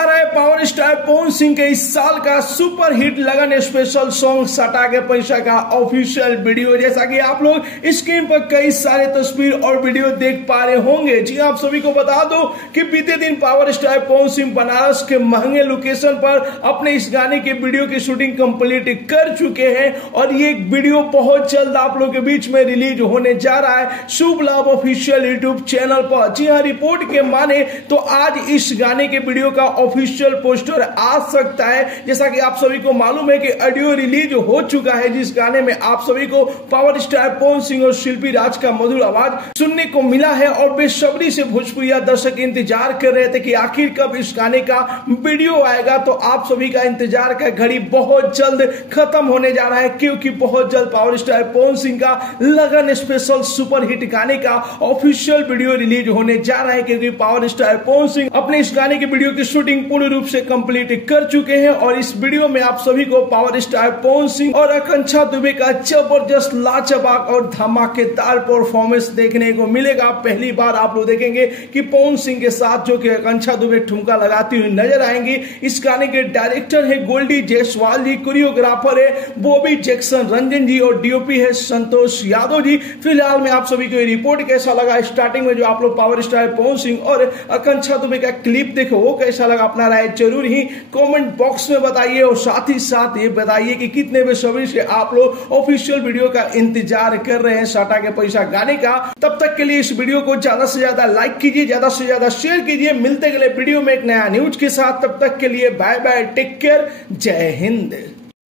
जा रहा है पावर स्टार पवन सिंह के इस साल का सुपर हिट लगन स्पेशल सॉन्ग सटा के पैसा का ऑफिशियल वीडियो। जैसा कि आप लोग स्क्रीन पर कई सारे तस्वीर और वीडियो देख पा रहे होंगे। जी आप सभी को बता दो कि बीते दिन पावर स्टार पवन सिंह बनारस के महंगे लोकेशन पर अपने इस गाने के वीडियो की शूटिंग कंप्लीट कर चुके हैं और ये वीडियो बहुत जल्द आप लोग के बीच में रिलीज होने जा रहा है शुभ लाभ ऑफिशियल यूट्यूब चैनल पर। जी हाँ, रिपोर्ट के माने तो आज इस गाने के वीडियो का ऑफिशियल पोस्टर आ सकता है। जैसा कि आप सभी को मालूम है कि ऑडियो रिलीज हो चुका है जिस गाने में आप सभी को पावर स्टार पवन सिंह और शिल्पी राज का मधुर आवाज सुनने को मिला है और बेसब्री से भोजपुरिया दर्शक इंतजार कर रहे थे कि आखिर कब इस गाने का वीडियो आएगा। तो आप सभी का इंतजार का घड़ी बहुत जल्द खत्म होने जा रहा है, क्योंकि बहुत जल्द पावर स्टार पवन सिंह का लगन स्पेशल सुपर हिट गाने का ऑफिशियल वीडियो रिलीज होने जा रहा है। क्योंकि पावर स्टार पवन सिंह अपने इस गाने की वीडियो की शूटिंग पूर्ण रूप से कंप्लीट कर चुके हैं और इस वीडियो में आप सभी को पावर स्टार पवन सिंह और आकांक्षा दुबे का जबरदस्त लाजवाब और धमाकेदार परफॉर्मेंस देखने को मिलेगा। पहली बार आप लोग देखेंगे कि पवन सिंह के साथ जो कि आकांक्षा दुबे ठुमका लगाती हुई नजर आएंगी। इस गाने के डायरेक्टर है गोल्डी जायसवाल जी, कोरियोग्राफर है बॉबी जैक्सन रंजन जी और डीओपी है संतोष यादव जी। फिलहाल में आप सभी को ये रिपोर्ट कैसा लगा, स्टार्टिंग में जो आप लोग पावर स्टार पवन सिंह और आकांक्षा दुबे का क्लिप देखो वो कैसा लगा, अपना राय जरूर ही कमेंट बॉक्स में बताइए और साथ ही साथ ये बताइए कि कितने बेसब्री से आप लोग ऑफिशियल वीडियो का इंतजार कर रहे हैं सटा के पैसा गाने का। तब तक के लिए इस वीडियो को ज्यादा से ज्यादा लाइक कीजिए, ज्यादा से ज्यादा शेयर कीजिए। मिलते अगले वीडियो में एक नया न्यूज के साथ, तब तक के लिए बाय बाय, टेक केयर, जय हिंद।